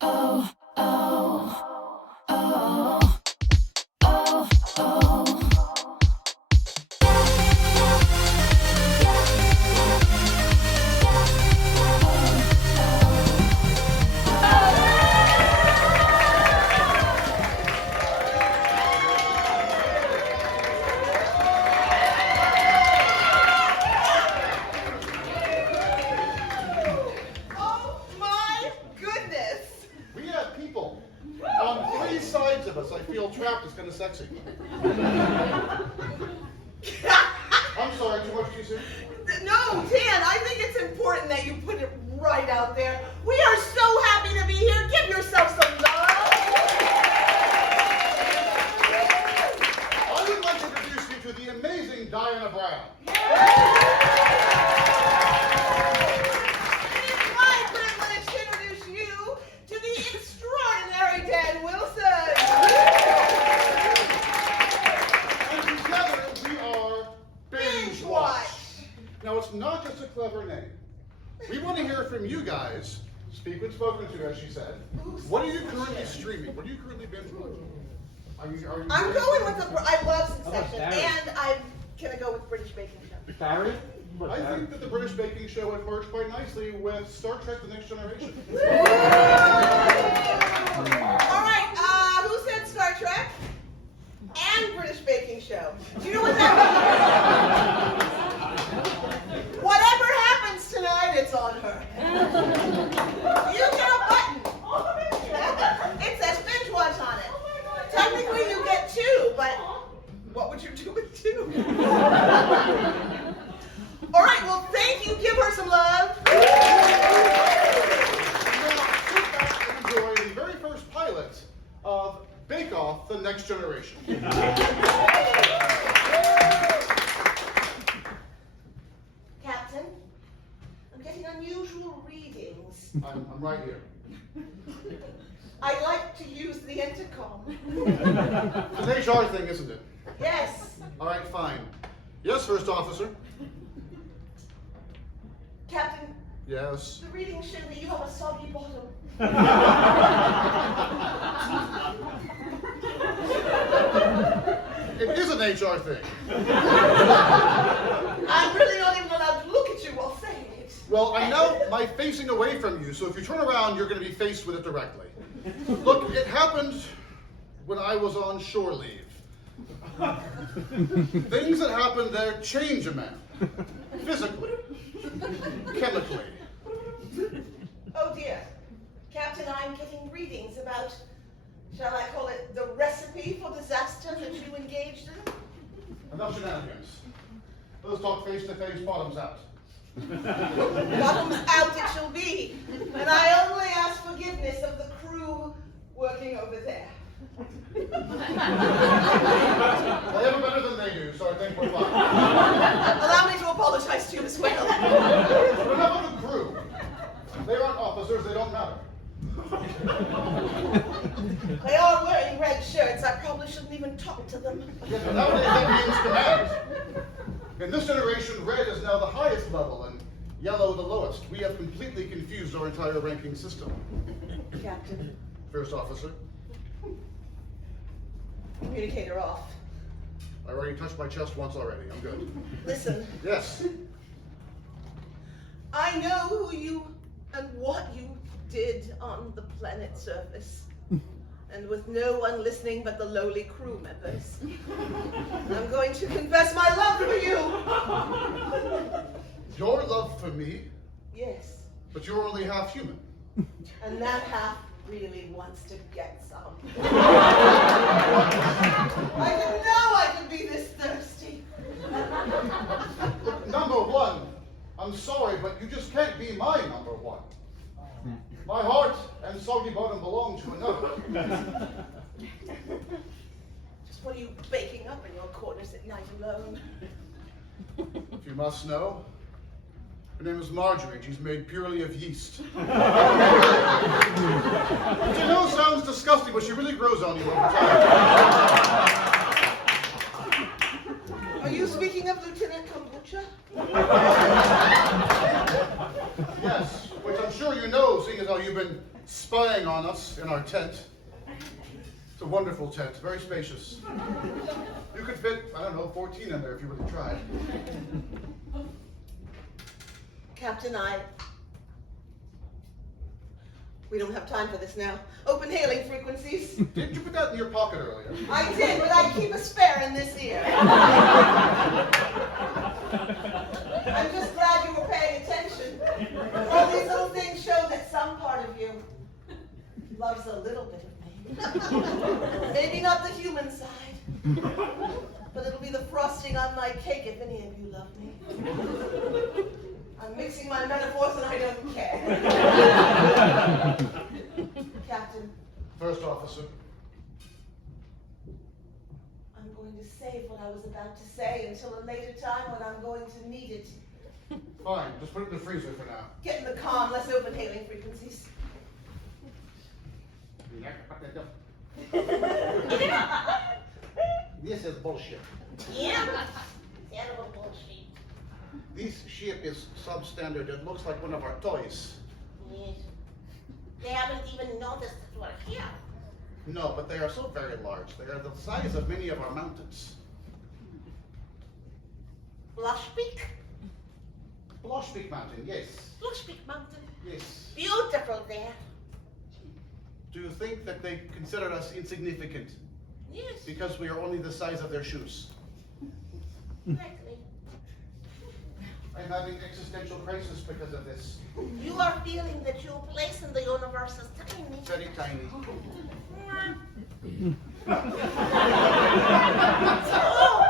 Oh, oh, oh, oh, oh. Oh my goodness! We have people on three sides of us. I feel trapped. It's kind of sexy. I'm sorry, too much too soon? No, Dan, I think it's important that you put it right out there. We are so happy to be here. Give yourself some love. I would like to introduce you to the amazing Diana Brown. It is my privilege to introduce you to the extraordinary Dan Wilson. And together we are Binge Watch. Now it's not just a clever name. We want to hear from you guys. Speak when spoken to, as she said. What are you currently streaming? What are you currently binge watching? I'm going with I love Succession, Barry? and I'm gonna go with British Baking Show. Barry? I think that the British baking show would merge quite nicely with Star Trek: The Next Generation. All right, who said Star Trek? And British Baking Show. Do you know what that means? Whatever happens tonight, it's on her. You get a button. It says binge watch on it. Technically, you get two, but what would you do with two? All right, well, thank you. Give her some love. Now, sit back and enjoy the very first pilot of Bake Off: The Next Generation. Captain, I'm getting unusual readings. I'm right here. I like to use the intercom. It's an HR thing, isn't it? Yes. All right, fine. Yes, First Officer. Captain, Yes. the readings show that you have a soggy bottom. It is an HR thing. I'm really not even allowed to look at you while saying it. Well, I know my facing away from you, so if you turn around, you're going to be faced with it directly. Look, it happened when I was on shore leave. Things that happen there change a man. Physically. Chemically. Oh dear. Captain, I'm getting readings about, shall I call it, the recipe for disaster that you engaged in? Enough shenanigans. Let's talk face to face, bottoms out. Bottoms out it shall be. And I only ask forgiveness of the crew working over there. They have it better than they do, so I think we're fine. Allow me to apologize to you as well. But enough of the crew. They aren't officers, they don't matter. They are wearing red shirts. I probably shouldn't even talk to them. Yes, but nowadays that means command. In this generation, red is now the highest level and yellow the lowest. We have completely confused our entire ranking system. Captain, First Officer, communicator off. I already touched my chest once already. I'm good. Listen, Yes. I know who you and what you did on the planet's surface. And with no one listening but the lowly crew members. I'm going to confess my love for you. Your love for me, Yes, but you're only half human. and that half really wants to get some. I didn't know I could be this thirsty. Look, number one, I'm sorry, but you just can't be my number one. My heart and soggy bottom belong to another. Just what are you baking up in your corners at night alone? If you must know, her name is Marjorie. She's made purely of yeast. Which I know sounds disgusting, but she really grows on you over time. Are you speaking of Lieutenant Kombucha? Yes, which I'm sure you know, seeing as how you've been spun spying on us in our tent. It's a wonderful tent, very spacious. You could fit, I don't know, 14 in there if you really tried. Captain, we don't have time for this now. Open hailing frequencies. Didn't you put that in your pocket earlier? I did, but I keep a spare in this ear. I'm just glad you were paying attention. All these little things show that some part of you loves a little bit of me. Maybe not the human side, but it'll be the frosting on my cake if any of you love me. I'm mixing my metaphors and I don't care. Captain. First officer. I'm going to save what I was about to say until a later time when I'm going to need it. Fine, just put it in the freezer for now. Get in the calm, let's open hailing frequencies. This is bullshit. Yeah, terrible bullshit. This ship is substandard. It looks like one of our toys. Yes. They haven't even noticed that we're here. No, but they are so very large. They are the size of many of our mountains. Blushbeak? Blushbeak Mountain, yes. Blushbeak Mountain. Yes. Beautiful there. Do you think that they consider us insignificant Yes, because we are only the size of their shoes? exactly. I'm having existential crisis because of this. You are feeling that your place in the universe is tiny. Very tiny. So,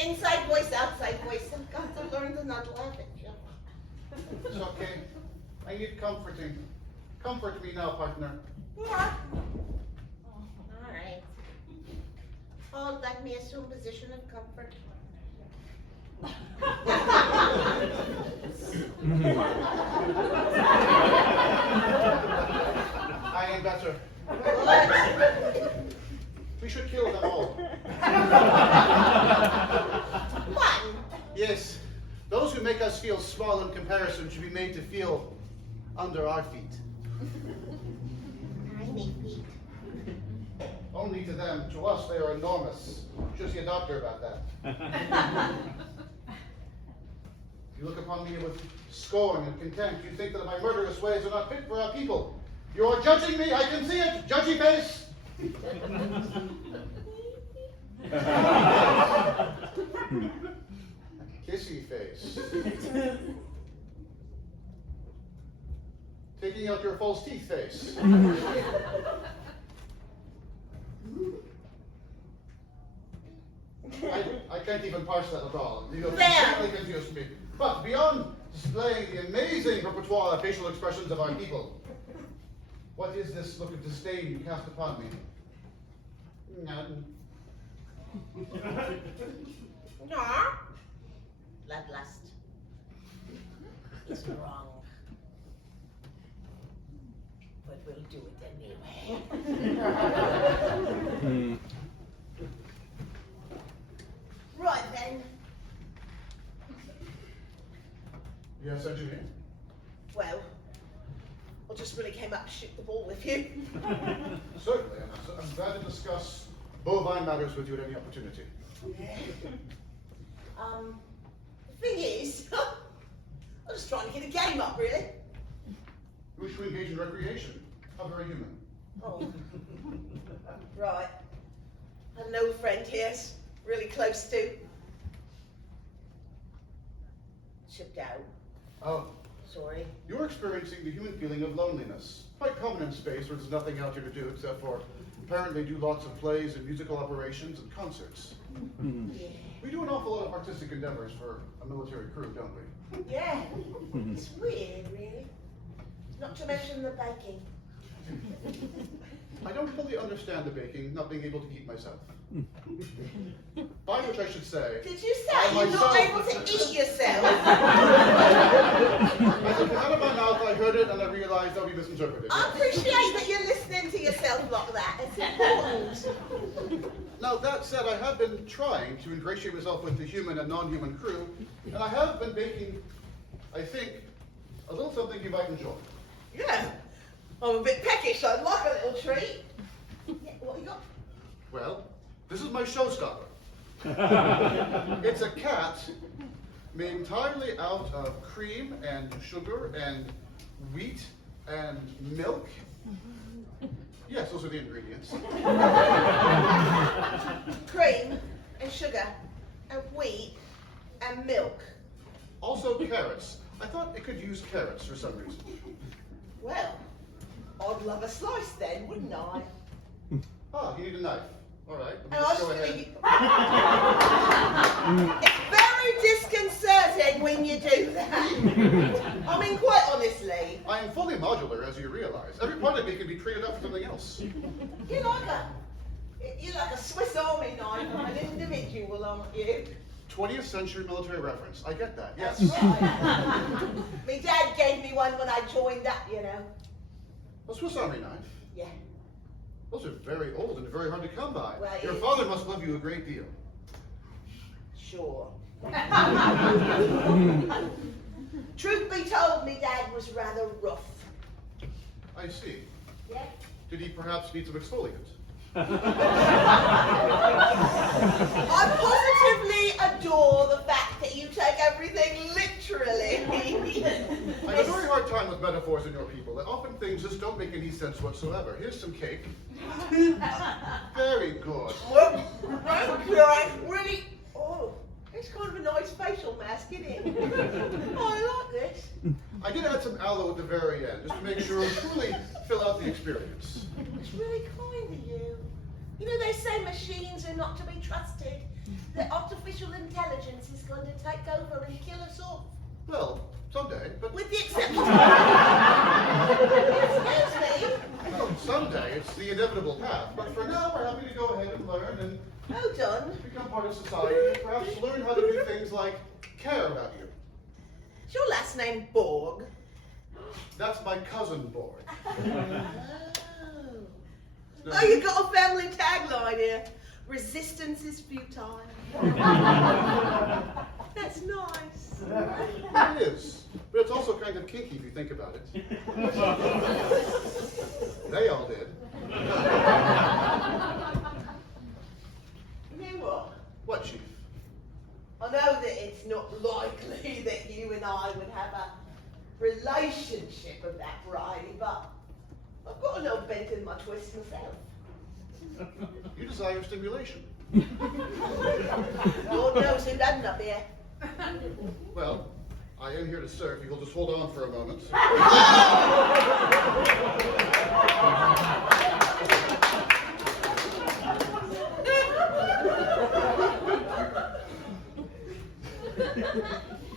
inside voice, outside voice. I've got to learn to not laugh at you. It's okay. I need comforting. Comfort me now, partner. All right. Oh, let me assume position of comfort. I am better. Good. We should kill them all. One. Yes, those who make us feel small in comparison should be made to feel under our feet. Tiny feet. Only to them. To us, they are enormous. Should see a doctor about that. You look upon me with scorn and contempt. You think that my murderous ways are not fit for our people. You are judging me. I can see it. Judgy face. Kissy face. Taking out your false teeth face. I can't even parse that at all. You know, it completely confused me. But beyond displaying the amazing repertoire of facial expressions of our people, what is this look of disdain you cast upon me? None. No. Bloodlust is wrong. But we'll do it anyway. Right then. Yes, engineer. Well, I just really came up to shoot the ball with you. Certainly. I'm glad to discuss bovine matters with you at any opportunity. The thing is, I'm just trying to get a game up, really. You wish to engage in recreation. How very human. Oh, right. An old friend here, really close to. Chipped out. Oh, Sorry. you're experiencing the human feeling of loneliness. Quite common in space where there's nothing out here to do except for apparently do lots of plays and musical operations and concerts. Yeah. We do an awful lot of artistic endeavors for a military crew, don't we? Yeah. It's weird, really. Not to mention the baking. I don't fully understand the baking, not being able to eat myself. By which I should say, Did you say I you're not myself- able to eat yourself? as it came out of my mouth, I heard it and I realized I'll be misinterpreted. I appreciate that you're listening to yourself like that. It's important. Now, that said, I have been trying to ingratiate myself with the human and non-human crew, and I have been baking, I think, a little something you might enjoy. Yeah. I'm a bit peckish, I'd like a little treat. Yeah, what you got? Well, this is my showstopper. It's a cat made entirely out of cream and sugar and wheat and milk. Yes, those are the ingredients. Cream and sugar and wheat and milk. Also carrots. I thought it could use carrots for some reason. Well, I'd love a slice then, wouldn't I? Ah, you need a knife. All right, And just I'll go ahead. It's very disconcerting when you do that. I mean, quite honestly. I am fully modular, as you realize. Every part of me can be traded up for something else. You're like a Swiss Army knife, an individual, aren't you? 20th century military reference. I get that, yes. That's right. My dad gave me one when I joined up, you know. A Swiss Army knife? Yeah. Those are very old and very hard to come by. Well, Your father must love you a great deal. Sure. Truth be told, my dad was rather rough. I see. Yeah. Did he perhaps need some exfoliant? I positively adore the fact that you take everything literally. I have a very hard time with metaphors in your people. Often things just don't make any sense whatsoever. Here's some cake. Very good. Well, that's really. Oh, it's kind of a nice facial mask, isn't it? Oh, I like this. I did add some aloe at the very end, just to make sure we truly fill out the experience. It's really kind of you. You know, they say machines are not to be trusted. That artificial intelligence is going to take over and kill us all. Well, someday, but With the exception Excuse me. well, someday it's the inevitable path. But for now, we're happy to go ahead and learn and Hold on. become part of society, and perhaps learn how to do things like care about you. Is your last name Borg? That's my cousin Borg. Oh, you got a family tagline here. Resistance is futile. That's nice. It is, but it's also kind of kinky if you think about it. They all did. You know what? What, Chief? I know that it's not likely that you and I would have a relationship of that variety, but I've got a little bent in my twist myself. You desire stimulation. Lord knows who doesn't up here. Well, I am here to serve. You'll just hold on for a moment.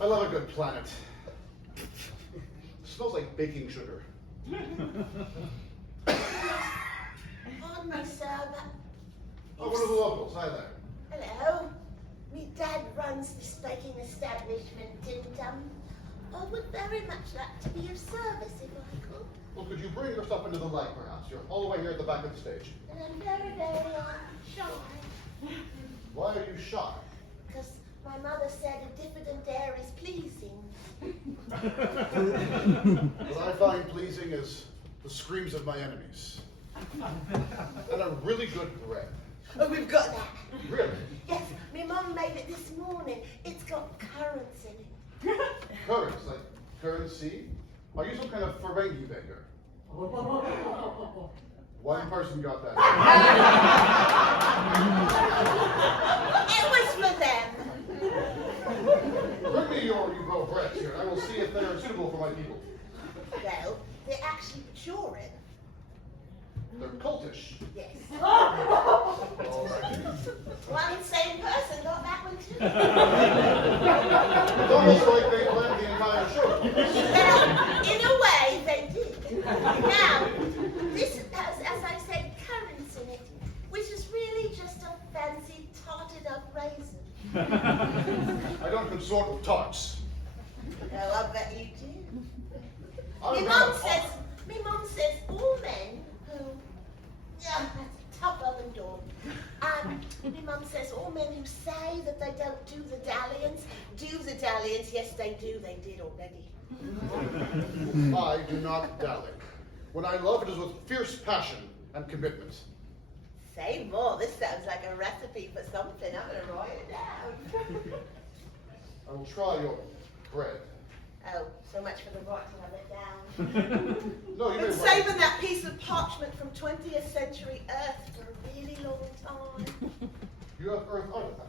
I love a good planet. It smells like baking sugar. Pardon me, sir, but... Oh, one of the locals. Hi there. Hello. Me dad runs this baking establishment, and I would very much like to be of service if I could. Well, could you bring your stuff into the light, perhaps? You're all the way here at the back of the stage. And I'm very, very shy. Why are you shy? Because my mother said a diffident air is pleasing. What I find pleasing is the screams of my enemies. And a really good bread. Oh, we've got that. Really? Yes, my mum made it this morning. It's got currants in it. Currants, like currency? Are you some kind of Ferengi baker? One person got that. It was for them. Bring me your Ugo breads here, and I will see if they are suitable for my people. Well, they're actually maturing. They're cultish. Yes. All right. One same person got that one too. It's almost like they planned the entire show. Well, in a way, they did. Now, this has, as I said, currants in it, which is really just a fancy tarted up raisin. I don't consort with tarts. Oh, I bet you do. I My don't mum have a says, tart. my mum says all men who, yeah, that's a tough oven door. My mum says all men who say that they don't do the dalliance, do the dalliance. Yes, they do. They did already. I do not dally. When I love, it is with fierce passion and commitment. Say more. This sounds like a recipe for something. I'm going to write it down. I will try your bread. Oh, so much for the right to have it down. No, you may Been write. saving that piece of parchment from 20th century Earth for a really long time. You have earth artifacts.